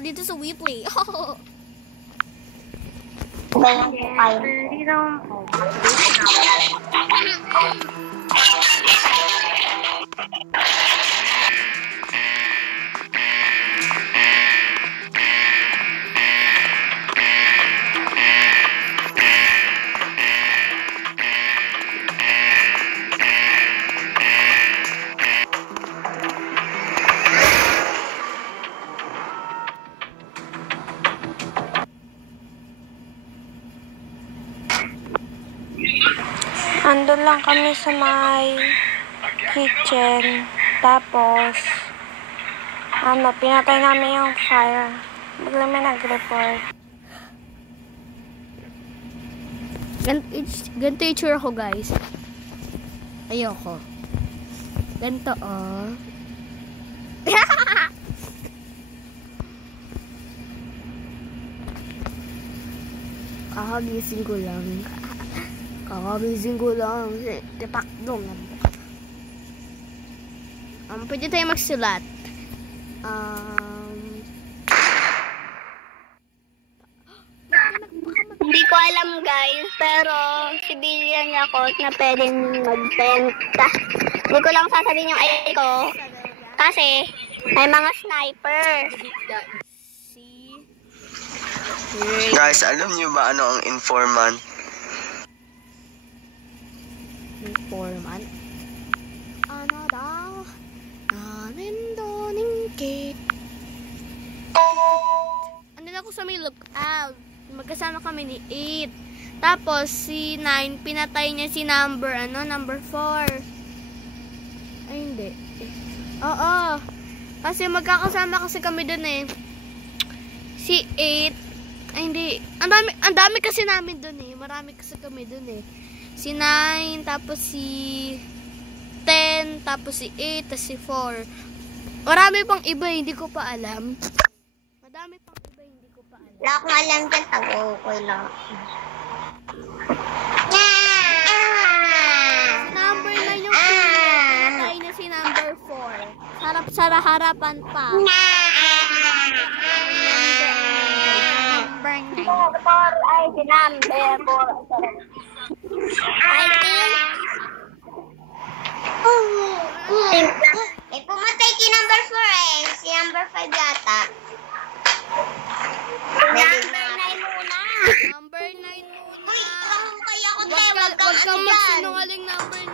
dito sa WePlay. Andun lang kami sa may kitchen. Tapos, pinatay namin yung fire. Biglang may nag-report. Ganito yung tsura ko, guys. Ayoko. Ganito, oh. Kakagising ko lang. Tipak dong. Pwede tayo magsulat. Hindi ko alam guys, pero civilian ako na pwedeng magbenta. Hindi ko lang sasabihin yung ID ko kasi may mga sniper. Guys, alam niyo ba ano ang informant? Informant? Ano daw? Nanindoningkit. Ano na ako sa may lookout. Magkasama kami ni 8. Tapos si 9, pinatay niya si number 4. Ay, hindi. Oo. Kasi magkakasama kasi kami dun eh. Si 8. Ay, hindi. Ang dami kasi namin dun eh. Marami kasi kami dun eh. Si 9, tapos si 10, tapos si 8, tapos si 4. Marami pang iba, hindi ko pa alam. Madami pang iba, hindi ko pa alam. Wala akong alam dyan, tago-ukoy lang. Number 9 yung pinatay na si number 4. Harap sa harapan pa. Number 9. Ay, si number 4. I think pumatay si number 4 eh. Si number 5 yata. Number 9 muna. Number 9 muna. Uy, kaya ako tayo. Huwag kang magsinungaling number 9.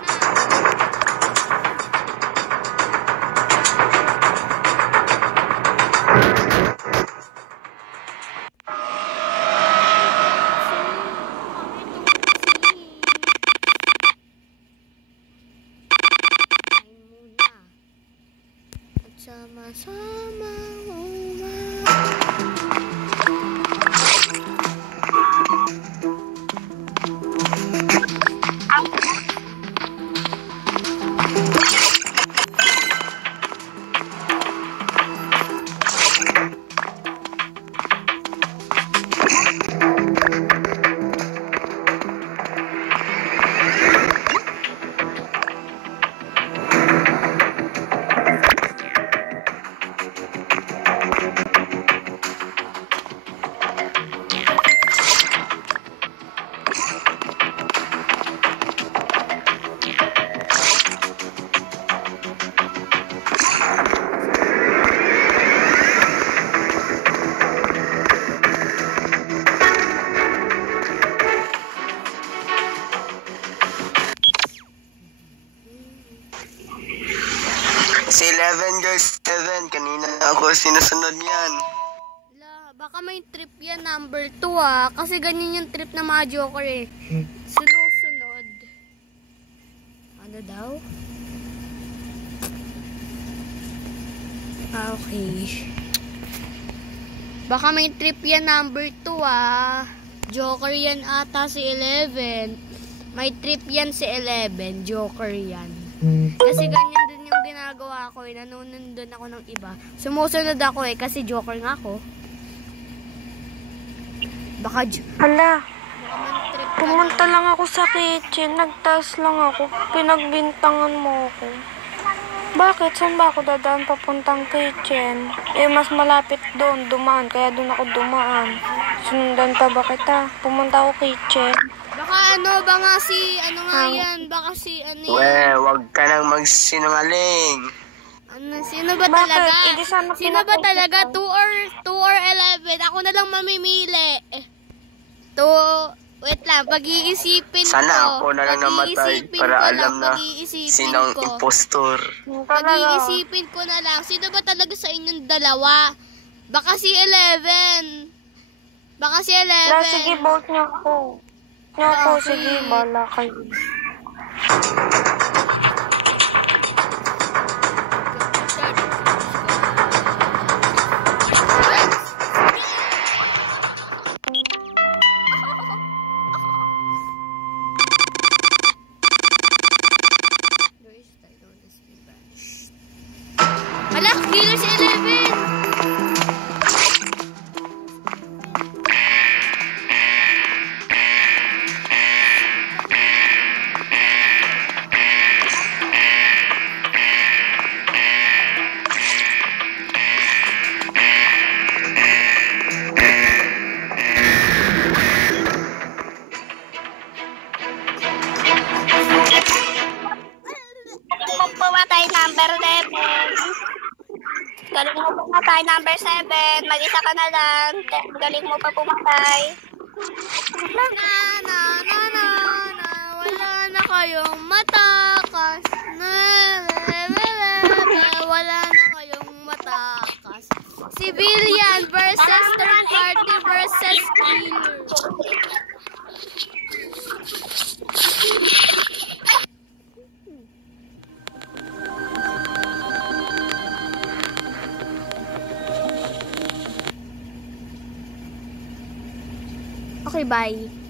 Sama-sama Si 11 guys, 7. Kanina ako sinusunod yan. Baka may trip yan number 2 ah. Kasi ganyan yung trip na mga joker eh. Sunod. Ano daw? Okay. Baka may trip yan number 2 ah. Joker yan ata si 11. May trip yan si 11. Joker yan. Kasi ganyan din yung ginagawa ko eh. Nanunundun ako ng iba. Sumusunod ako eh. Kasi joker nga ako. Baka Hala, man-trip ka pumunta lang ako sa kitchen. Nagtaas lang ako. Pinagbintangan mo ako. Bakit? Saan ba ako dadaan papuntang kitchen? Eh, mas malapit doon, dumaan. Kaya doon ako dumaan. Sundan pa ba kita? Pumunta ako kitchen. Baka baka si, nga yan, baka si, Wag ka nang magsinungaling. Sino ba Bakit? talaga? Eh, di sana Sino ba pinapunta talaga? ko. 2 or 11? Ako na lang mamimili. Wait lang, pag-iisipin ko. Sana ako na lang namatay Pag-iisipin para ko lang, alam na pag-iisipin sinong ko. impostor. Pag-iisipin ko na lang, sino ba talaga sa inyong dalawa? Baka si 11. Baka si 11. Sige, vote niyo ako. Bakit? Sige, bala kayo. Hala, killer si 11. Galing mo pumatay number 7. Galing mo pumatay number 7. Mag-isa ka na lang. Galing mo pa pumatay. Wala na kayong matakas. Wala na kayong matakas. Civilian versus third party versus killer. Okay, bye.